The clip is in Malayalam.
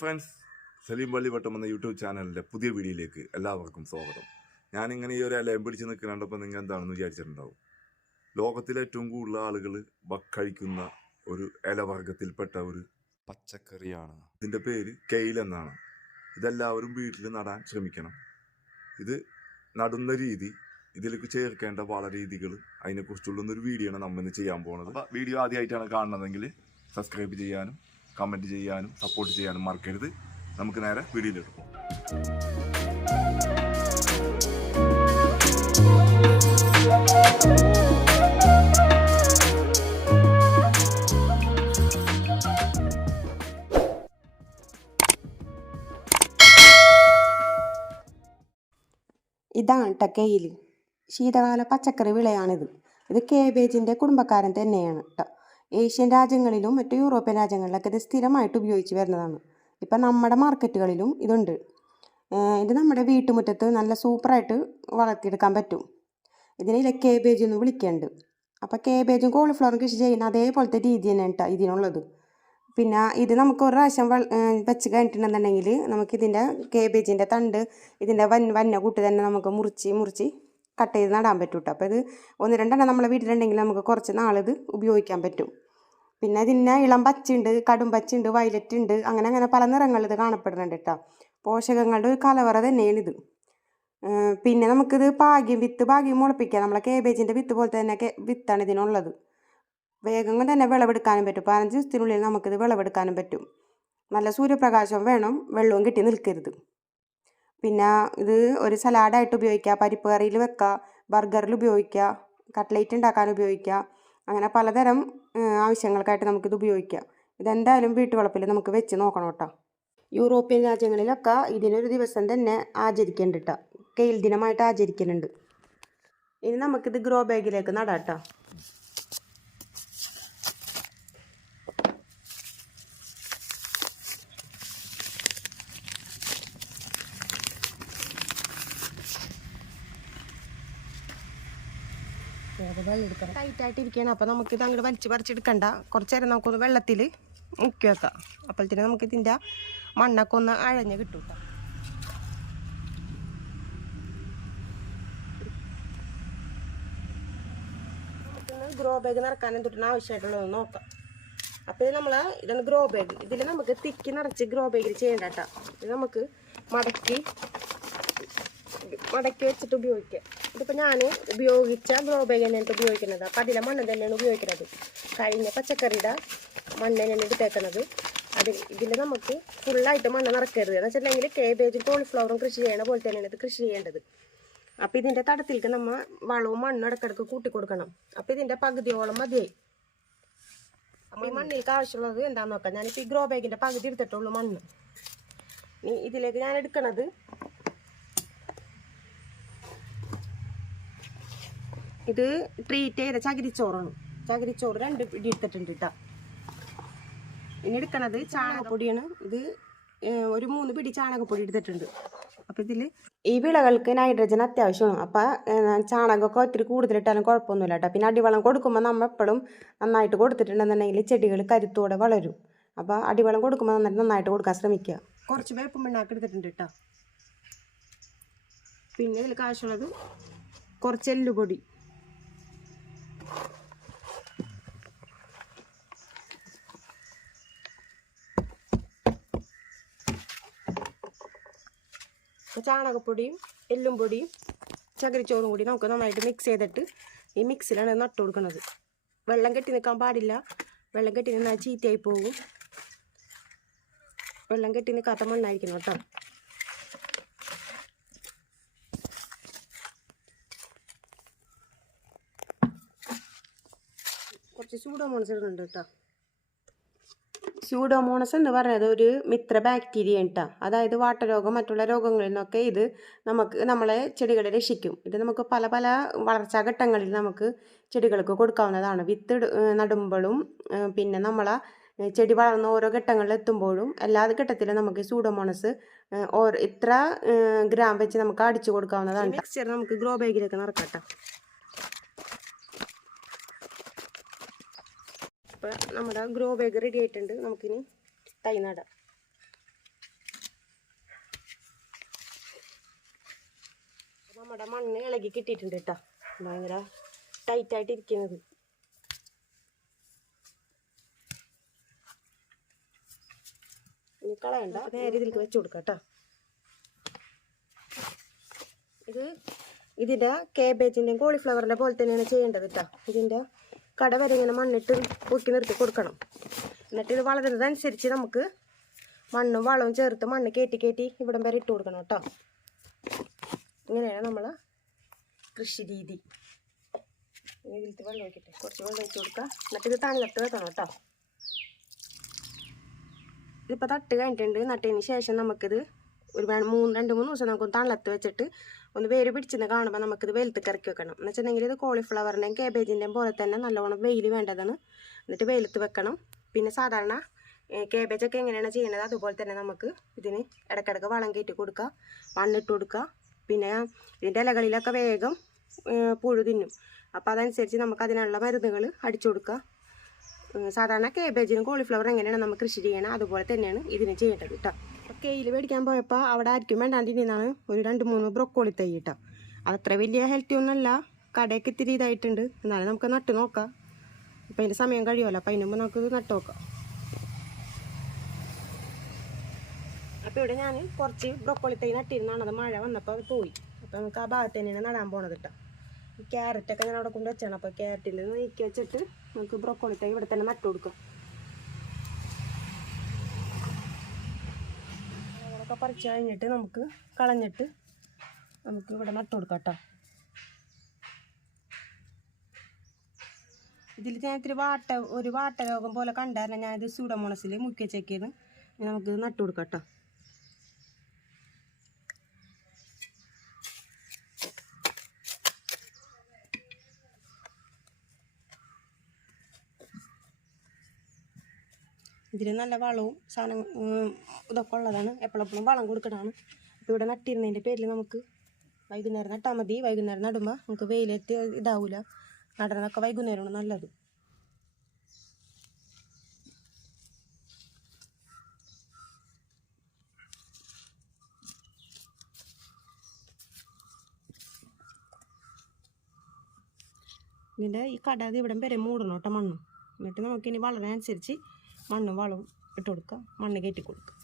ഫ്രണ്ട്സ്, സലീം വള്ളിവട്ടം എന്ന യൂട്യൂബ് ചാനലിൻ്റെ പുതിയ വീഡിയോയിലേക്ക് എല്ലാവർക്കും സ്വാഗതം. ഞാനിങ്ങനെ ഈ ഒരു ഇലയം പിടിച്ച് നിൽക്കുന്നുണ്ടപ്പോൾ നിങ്ങൾ എന്താണെന്ന് വിചാരിച്ചിട്ടുണ്ടാവും. ലോകത്തിലെ ഏറ്റവും കൂടുതൽ ആളുകൾ കഴിക്കുന്ന ഒരു ഇലവർഗത്തിൽപ്പെട്ട ഒരു പച്ചക്കറിയാണ്. ഇതിൻ്റെ പേര് കെയിൽ എന്നാണ്. ഇതെല്ലാവരും വീട്ടിൽ നടാൻ ശ്രമിക്കണം. ഇത് നടുന്ന രീതി, ഇതിലേക്ക് ചേർക്കേണ്ട വളരീതികൾ, അതിനെക്കുറിച്ചുള്ളൊരു വീഡിയോ ആണ് നമ്മൾ ഇന്ന് ചെയ്യാൻ പോകുന്നത്. അപ്പോൾ വീഡിയോ ആദ്യമായിട്ടാണ് കാണുന്നതെങ്കിൽ സബ്സ്ക്രൈബ് ചെയ്യാനും കമൻറ്റ് ചെയ്യാനും സപ്പോർട്ട് ചെയ്യാനും മറക്കരുത്. നമുക്ക് നേരെ വീഡിയോയിലേക്ക് പോകാം. ഇതാണ് കേട്ടോ കെയിൽ. ശീതകാല പച്ചക്കറി വിളയാണിത്. ഇത് കേബേജിൻ്റെ കുടുംബക്കാരൻ തന്നെയാണ് കേട്ടോ. ഏഷ്യൻ രാജ്യങ്ങളിലും മറ്റു യൂറോപ്യൻ രാജ്യങ്ങളിലൊക്കെ ഇത് സ്ഥിരമായിട്ട് ഉപയോഗിച്ച് വരുന്നതാണ്. ഇപ്പം നമ്മുടെ മാർക്കറ്റുകളിലും ഇതുണ്ട്. ഇത് നമ്മുടെ വീട്ടുമുറ്റത്ത് നല്ല സൂപ്പറായിട്ട് വളർത്തിയെടുക്കാൻ പറ്റും. ഇതിനെ കേബേജ് എന്ന് വിളിക്കുന്നുണ്ട്. അപ്പോൾ കേബേജും കോളിഫ്ലവറും കൃഷി ചെയ്യുന്ന അതേപോലത്തെ രീതി തന്നെയാണ് കേട്ടോ ഇതിനുള്ളത്. പിന്നെ ഇത് നമുക്ക് ഒരു പ്രാവശ്യം വെച്ച് കഴിഞ്ഞിട്ടുണ്ടെന്നുണ്ടെങ്കിൽ നമുക്കിതിൻ്റെ കേബേജിൻ്റെ തണ്ട് ഇതിൻ്റെ വന്ന കൂട്ട് തന്നെ നമുക്ക് മുറിച്ച് കട്ട് ചെയ്ത് നടാൻ പറ്റും കേട്ടോ. അപ്പോൾ ഇത് 1-2 നമ്മളെ വീട്ടിലുണ്ടെങ്കിൽ നമുക്ക് കുറച്ച് നാളിത് ഉപയോഗിക്കാൻ പറ്റും. പിന്നെ ഇതിന് ഇളം പച്ചയുണ്ട്, കടും പച്ചയുണ്ട്, വയലറ്റ് ഉണ്ട്, അങ്ങനെ പല നിറങ്ങളിൽ ഇത് കാണപ്പെടുന്നുണ്ട് കേട്ടോ. പോഷകങ്ങളുടെ ഒരു കലവറ തന്നെയാണിത്. പിന്നെ നമുക്കിത് ഭാഗ്യം മുളപ്പിക്കാം. നമ്മളെ കേബേജിൻ്റെ വിത്ത് പോലത്തെ തന്നെ വിത്താണ് ഇതിനുള്ളത്. വേഗം തന്നെ വിളവെടുക്കാനും പറ്റും. 15 ദിവസത്തിനുള്ളിൽ നമുക്കിത് വിളവെടുക്കാനും പറ്റും. നല്ല സൂര്യപ്രകാശം വേണം, വെള്ളവും കിട്ടി നിൽക്കരുത്. പിന്നെ ഇത് ഒരു സലാഡായിട്ട് ഉപയോഗിക്കുക, പരിപ്പ് കറിയിൽ വെക്കുക, ബർഗറിൽ ഉപയോഗിക്കുക, കട്ട്ലേറ്റ് ഉണ്ടാക്കാൻ ഉപയോഗിക്കുക, അങ്ങനെ പലതരം ആവശ്യങ്ങൾക്കായിട്ട് നമുക്കിത് ഉപയോഗിക്കാം. ഇതെന്തായാലും വീട്ടുവളപ്പിൽ നമുക്ക് വെച്ച് നോക്കണം കേട്ടോ. യൂറോപ്യൻ രാജ്യങ്ങളിലൊക്കെ ഇതിനൊരു ദിവസം തന്നെ ആചരിക്കുന്നുണ്ട് കേട്ടോ. കെയിൽ ദിനമായിട്ട് ആചരിക്കുന്നുണ്ട്. ഇനി നമുക്കിത് ഗ്രോ ബാഗിലേക്ക് നടാം കേട്ടോ. ടൈറ്റായിട്ട് ഇരിക്കുകയാണ്. അപ്പോൾ നമുക്കിത് അങ്ങോട്ട് വലിച്ച് പറിച്ചെടുക്കണ്ട. കുറച്ച് നേരം നമുക്കൊന്ന് വെള്ളത്തിൽ മുക്കി വെക്കാം. അപ്പോഴത്തേനും നമുക്കിതിൻ്റെ മണ്ണൊക്കെ ഒന്ന് അഴഞ്ഞ് കിട്ടും കേട്ടോ. നമുക്കിന്ന് ഗ്രോ ബാഗ് നിറക്കാൻ എന്തിട്ടാണ് ആവശ്യമായിട്ടുള്ളതെന്ന് നോക്കാം. അപ്പോൾ ഇത് ഇതാണ് ഗ്രോ ബാഗ്. ഇതിൽ നമുക്ക് തിക്കി നിറച്ച് ഗ്രോ ബാഗിൽ ചെയ്യേണ്ട കേട്ടോ. ഇത് നമുക്ക് മടക്കി വെച്ചിട്ട് ഉപയോഗിക്കാം. ഇതിപ്പോൾ ഞാൻ ഉപയോഗിച്ച ഗ്രോ ബാഗ് തന്നെയാണ് ഉപയോഗിക്കുന്നത്. അപ്പോൾ അതിലെ മണ്ണ് തന്നെയാണ് ഉപയോഗിക്കുന്നത്. കഴിഞ്ഞ പച്ചക്കറിയുടെ മണ്ണ് തന്നെയാണ് എടുത്തേക്കുന്നത്. ഇതിൽ നമുക്ക് ഫുള്ളായിട്ട് മണ്ണ് നിറക്കരുത്. എന്ന് വെച്ചിട്ടുണ്ടെങ്കിൽ കേബേജും കോളിഫ്ലവറും കൃഷി ചെയ്യണ പോലെ തന്നെയാണ് ഇത് കൃഷി ചെയ്യേണ്ടത്. അപ്പോൾ ഇതിൻ്റെ തടത്തിലേക്ക് നമ്മൾ വളവും മണ്ണും ഇടയ്ക്കിടയ്ക്ക് കൂട്ടി കൊടുക്കണം. അപ്പോൾ ഇതിൻ്റെ പകുതിയോളം മതിയായി. അപ്പോൾ ഈ മണ്ണിലേക്ക് ആവശ്യമുള്ളത് എന്താണെന്ന് നോക്കാം. ഞാനിപ്പോൾ ഈ ഗ്രോ ബാഗിൻ്റെ പകുതി എടുത്തിട്ടുള്ളൂ മണ്ണ്. ഇതിലേക്ക് ഞാൻ എടുക്കണത് ഇത് ട്രീറ്റ് ചെയ്ത ചകിരിച്ചോറാണ്. ചകിരിച്ചോറ് 2 പിടി എടുത്തിട്ടുണ്ട് കേട്ടോ. ഇനി എടുക്കണത് ചാണകപ്പൊടിയാണ്. ഇത് ഒരു 3 പിടി ചാണകപ്പൊടി എടുത്തിട്ടുണ്ട്. അപ്പോൾ ഇതിൽ ഈ വിളകൾക്ക് നൈട്രജൻ അത്യാവശ്യമാണ്. അപ്പോൾ ചാണകമൊക്കെ ഒത്തിരി കൂടുതലിട്ടാലും കുഴപ്പമൊന്നുമില്ല കേട്ടോ. പിന്നെ അടിവളം കൊടുക്കുമ്പോൾ നമ്മൾ എപ്പോഴും നന്നായിട്ട് കൊടുത്തിട്ടുണ്ടെന്നുണ്ടെങ്കിൽ ചെടികൾ കരുത്തോടെ വളരും. അപ്പോൾ അടിവളം കൊടുക്കുമ്പോൾ നന്നായിട്ട് കൊടുക്കാൻ ശ്രമിക്കുക. കുറച്ച് വേപ്പും പിണ്ണാക്ക് എടുത്തിട്ടുണ്ട് കേട്ടോ. പിന്നെ ഇതിൽ ആവശ്യമുള്ളത് കുറച്ച് എല്ലുപൊടി, ചാണകപ്പൊടിയും എല്ലും പൊടിയും ചകിരിച്ചോറും കൂടി നമുക്ക് നന്നായിട്ട് മിക്സ് ചെയ്തിട്ട് ഈ മിക്സിലാണ് നട്ടു കൊടുക്കുന്നത്. വെള്ളം കെട്ടി നിൽക്കാൻ പാടില്ല. വെള്ളം കെട്ടി നിന്നാൽ ചീത്തയായി പോകും. വെള്ളം കെട്ടി നിൽക്കാത്ത മണ്ണായിരിക്കണം കേട്ടോ. കുറച്ച് സ്യൂഡോമോണസ് ഇടുന്നുണ്ട് കേട്ടോ. സ്യൂഡോമോണസ് എന്ന് പറയുന്നത് ഒരു മിത്ര ബാക്ടീരിയ കേട്ടോ. അതായത് വാട്ടരോഗം മറ്റുള്ള രോഗങ്ങളിൽ നിന്നൊക്കെ ഇത് നമ്മളെ ചെടികളെ രക്ഷിക്കും. ഇത് നമുക്ക് പല വളർച്ചാ ഘട്ടങ്ങളിൽ നമുക്ക് ചെടികൾക്ക് കൊടുക്കാവുന്നതാണ്. വിത്ത് നടുമ്പോഴും പിന്നെ നമ്മളെ ചെടി വളർന്ന ഓരോ ഘട്ടങ്ങളിൽ എത്തുമ്പോഴും എല്ലാ ഘട്ടത്തിലും നമുക്ക് സ്യൂഡോമോണസ് ഇത്ര ഗ്രാം വെച്ച് നമുക്ക് അടിച്ചു കൊടുക്കാവുന്നതാണ്. മിക്സ്ചർ നമുക്ക് ഗ്രോ ബാഗിലേക്ക് നിറക്കാം കേട്ടോ. അപ്പോൾ നമ്മുടെ ഗ്രോ ബാഗ് റെഡി ആയിട്ടുണ്ട്. നമുക്കിനി തൈ നടാം. നമ്മുടെ മണ്ണ് ഇളകി കിട്ടിയിട്ടുണ്ട് കേട്ടോ, ഭയങ്കര ടൈറ്റായിട്ട് ഇരിക്കുന്നത്. ഇനി കളയണ്ട, നേരെ ഇതിലേക്ക് വെച്ച് കൊടുക്കാം കേട്ടോ. ഇതിൻ്റെ കേബേജിൻ്റെയും കോളിഫ്ലവറിൻ്റെ പോലെ തന്നെയാണ് ചെയ്യേണ്ടത് കേട്ടോ. ഇതിൻ്റെ കട വരെ ഇങ്ങനെ മണ്ണിട്ട് പൊക്കി നിർത്തി കൊടുക്കണം. എന്നിട്ട് ഇത് വളരുന്നതനുസരിച്ച് നമുക്ക് മണ്ണും വളവും ചേർത്ത് മണ്ണ് കയറ്റി ഇവിടം വരെ ഇട്ട് കൊടുക്കണം കേട്ടോ. ഇങ്ങനെയാണ് നമ്മൾ കൃഷി രീതി. ഇതിലത്തെ വെള്ളം ഒഴിക്കട്ടെ, കുറച്ച് വെള്ളം ഒഴിച്ച് കൊടുക്കുക. എന്നിട്ട് ഇത് തണലത്ത് വെക്കണം കേട്ടോ. ഇതിപ്പോൾ തട്ട് കഴിഞ്ഞിട്ടുണ്ട്. നട്ടതിന് ശേഷം നമുക്കിത് ഒരു 2-3 ദിവസം നമുക്കൊന്ന് തണലത്ത് വെച്ചിട്ട് ഒന്ന് വേര് പിടിച്ചെന്ന് കാണുമ്പോൾ നമുക്കിത് വെയിലത്ത് ഇറക്കി വെക്കണം. എന്ന് വെച്ചിട്ടുണ്ടെങ്കിൽ ഇത് കോളിഫ്ലവറിൻ്റെയും കേബേജിൻ്റെയും പോലെ തന്നെ നല്ലോണം വെയിൽ വേണ്ടതാണ്. എന്നിട്ട് വെയിലത്ത് വെക്കണം. പിന്നെ സാധാരണ കേബേജൊക്കെ എങ്ങനെയാണ് ചെയ്യുന്നത് അതുപോലെ തന്നെ നമുക്ക് ഇതിന് ഇടയ്ക്കിടയ്ക്ക് വളം കയറ്റി കൊടുക്കുക, മണ്ണിട്ട് കൊടുക്കുക. പിന്നെ ഇതിൻ്റെ ഇലകളിലൊക്കെ വേഗം പുഴു തിന്നും. അപ്പോൾ അതനുസരിച്ച് നമുക്ക് അതിനുള്ള മരുന്നുകൾ അടിച്ചു കൊടുക്കുക. സാധാരണ കേബേജിനും കോളിഫ്ലവർ എങ്ങനെയാണ് നമ്മൾ കൃഷി ചെയ്യണം അതുപോലെ തന്നെയാണ് ഇതിന് ചെയ്യേണ്ടത് കേട്ടോ. അപ്പോൾ കെയിൽ മേടിക്കാൻ പോയപ്പോൾ അവിടെ ആയിരിക്കും വേണ്ടാണ്ടിരുന്നാണ് ഒരു 2-3 ബ്രൊക്കോളി തൈ കേട്ടോ. അതത്ര വലിയ ഹെൽത്തി ഒന്നുമല്ല, കടയൊക്കെ ഇത്തിരി ഇതായിട്ടുണ്ട്. എന്നാലും നമുക്ക് നട്ട് നോക്കാം. അപ്പോൾ അതിൻ്റെ സമയം കഴിയുമല്ലോ, അപ്പോൾ അതിന് മുമ്പ് നമുക്ക് നട്ട് നോക്കാം. അപ്പോൾ ഇവിടെ ഞാൻ കുറച്ച് ബ്രൊക്കോളി തൈ നട്ടിരുന്നാണ്, അത് മഴ വന്നപ്പോൾ അത് പോയി. അപ്പോൾ നമുക്ക് ആ ഭാഗത്ത് തന്നെയാണ് നടാൻ പോണത് കേട്ടോ. ക്യാരറ്റൊക്കെ ഞാൻ അവിടെ കൊണ്ട് വെച്ചാണ്. അപ്പോൾ ക്യാരറ്റിൽ നീക്കി വെച്ചിട്ട് നമുക്ക് ബ്രൊക്കോളി തൈ ഇവിടെ തന്നെ നട്ടു കൊടുക്കും. അതൊക്കെ പറിച്ച് കഴിഞ്ഞിട്ട് നമുക്ക് കളഞ്ഞിട്ട് നമുക്ക് ഇവിടെ നട്ടു കൊടുക്കാം കേട്ടോ. ഇതിൽ ഞാൻ ഇത്തിരി ഒരു വാട്ടരോഗം പോലെ കണ്ടായിരുന്നു. ഞാനിത് സ്യൂഡോമോണസിൽ മുക്കി വെച്ചേക്കിയത്. നമുക്ക് നട്ടു കൊടുക്കാം കേട്ടോ. ഇതിന് നല്ല വളവും സാധനം ഇതൊക്കെ ഉള്ളതാണ്. എപ്പോഴെപ്പോഴും വളം കൊടുക്കണതാണ്. അപ്പോൾ ഇവിടെ നട്ടിരുന്നതിൻ്റെ പേരിൽ നമുക്ക് വൈകുന്നേരം നട്ടാൽ മതി. വൈകുന്നേരം നടുമ്പോൾ നമുക്ക് വെയിലെത്തി ഇതാവില്ല. നടന്നൊക്കെ വൈകുന്നേരമാണ് നല്ലത്. ഇതിൻ്റെ ഈ കട ഇവിടം വരെ മൂടണം കേട്ടോ മണ്ണ്. എന്നിട്ട് നമുക്കിനി വളരാനനുസരിച്ച് മണ്ണും വളവും ഇട്ട് കൊടുക്കുക, മണ്ണ് കയറ്റി കൊടുക്കുക.